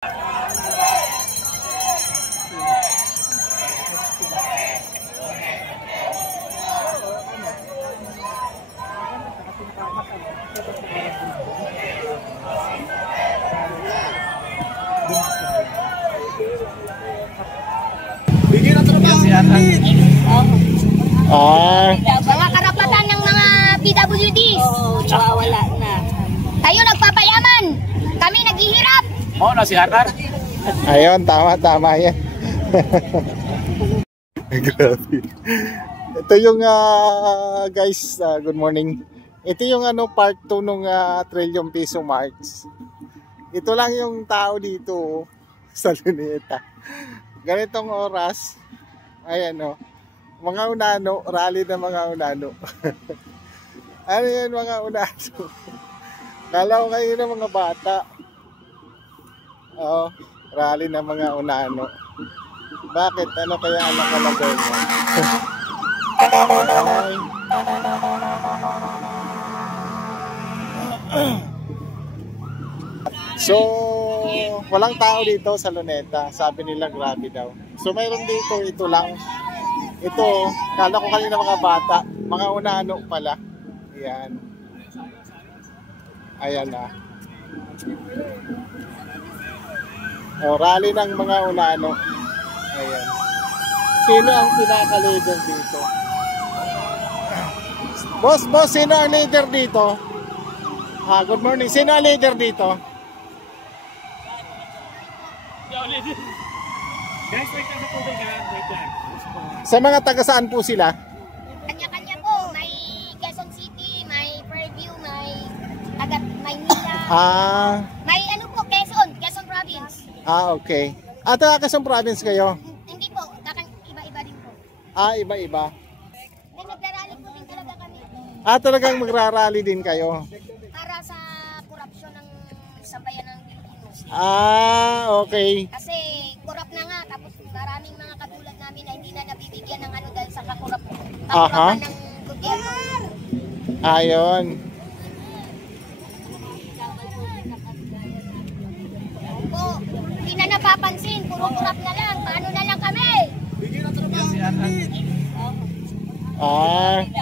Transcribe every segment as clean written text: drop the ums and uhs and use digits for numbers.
Mga karapatan ng mga PWDs. Nawawala na. Tayo nagpapayaman. Kami naghihirap. Oo, na si Hatar. Ayun, tama yan. Grabe. Ito yung guys, good morning. Ito yung part 2 nung Trillion Piso March. Ito lang yung tao dito sa Luneta. Ganitong oras. Ayan mga unano, rally ng mga unano. Ano yan mga unano? Kala ko kayo ng mga bata. Rally ng mga unano. Bakit? Ano kaya ang nakalagay mo? So, walang tao dito sa Luneta. Sabi nila grabe daw. So, mayroon dito, ito lang. Ito, kala ko kanina mga bata. Mga unano pala. Ayan. Ayan na. Rally ng mga unano. Ayan. Sino ang pinaka-leader dito? Boss, sino ang leader dito? Good morning. Sino ang leader dito? Guys, wait lang sa tubig ha. Wait lang. Sa mga taga saan po sila? Kanya-kanya po. May Quezon City, may Fairview, may Agat, Maynila. May po, Quezon Province. Okay. Taga Quezon Province kayo? Hindi po, iba-iba din po. Iba-iba. Then nagrarally po din talaga kami. Talagang magrarally din kayo? Para sa korupsyon ng sambayan ng Pilipinas. Okay. Kasi korap na nga, tapos maraming mga katulad namin na hindi na nabibigyan ng dahil sa kakurapan ng gobyerno. Ayun. Po, hindi na napapansin, puro korap na lang. Paano na lang kami?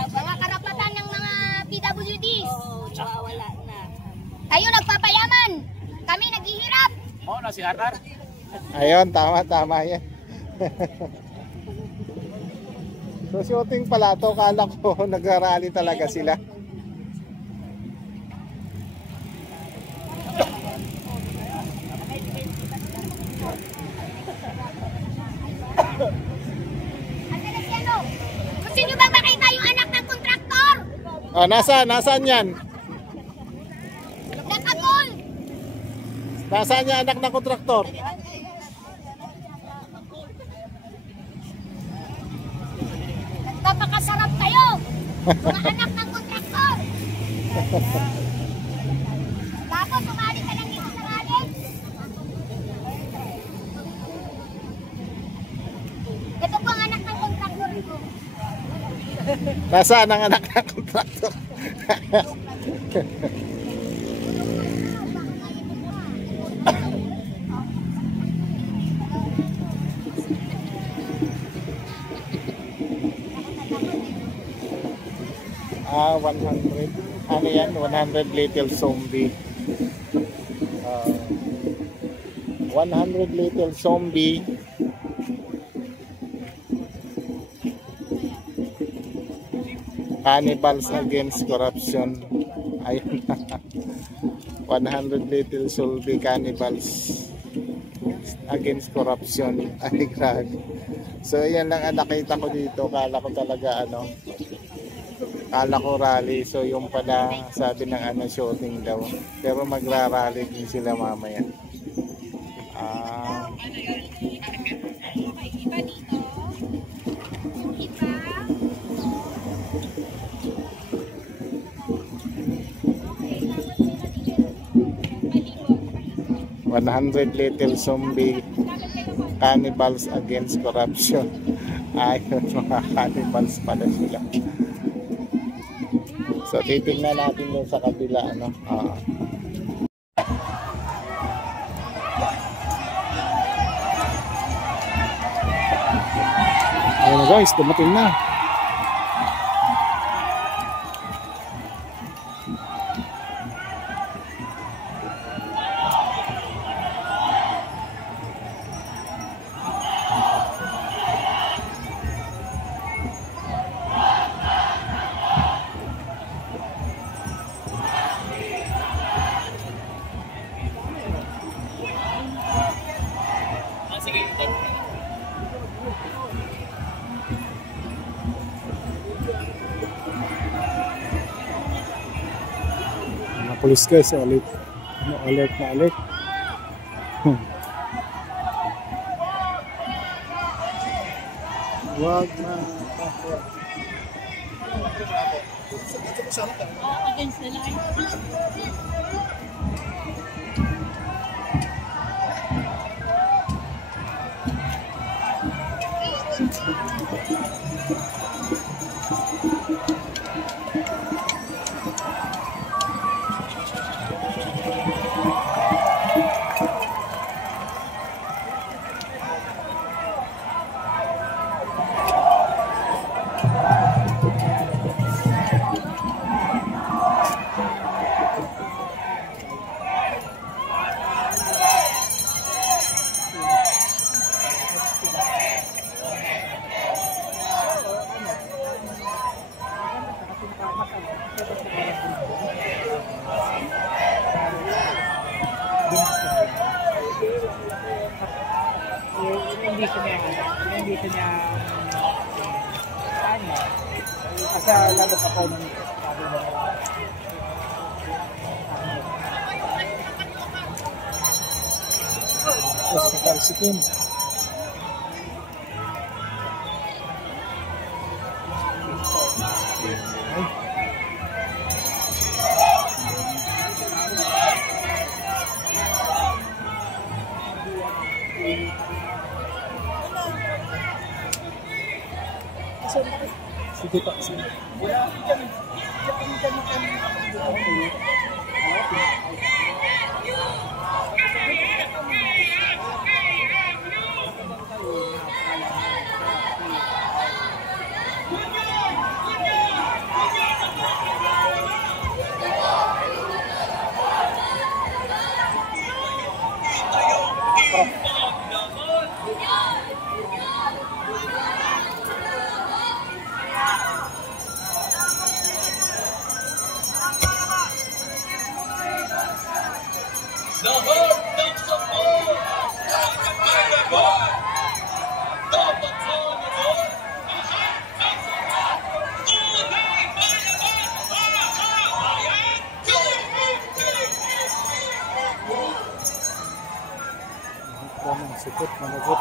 Mga karapatan ng mga PWDs. Nawawala na. Tayo nagpapayaman. Kami naghihirap. Oo, na si Hatar. Ayun, tama yan. So shooting pala to, kala ko nagrarally talaga sila. Gusto nyo bang makita yung anak ng kontraktor? Nasaan yan? Nakagol! Nasaan yung anak ng kontraktor? Nagpapakasarap kayo! Mga anak ng kontraktor! Tapos sumali ka lang dito sa rally? Ito po ang anak ng kontraktor ko. Nasaan ang anak ng kontraktor? 100. Ano yan? 100 little zombie. 100 little zombie. Cannibals against corruption. Ayun na. 100 little zombie cannibals against corruption. Ay, grabe. So, yan lang ang nakita ko dito. Kala ko talaga kala ko rally. So yung pala sabi ng shooting daw. Pero magra-rally din sila mamaya. "100 little zombie cannibals against corruption." Ayun, mga cannibals pala sila. So titingnan natin doon sa kabila Guys, dumating na. Sige, Mga police guys, alert. Alert na alert. Wag na. Against the line. Hindi niya ano, kasi lalabas ako ng Hospital Sikim. Sige pa, sige. Sikot, managot.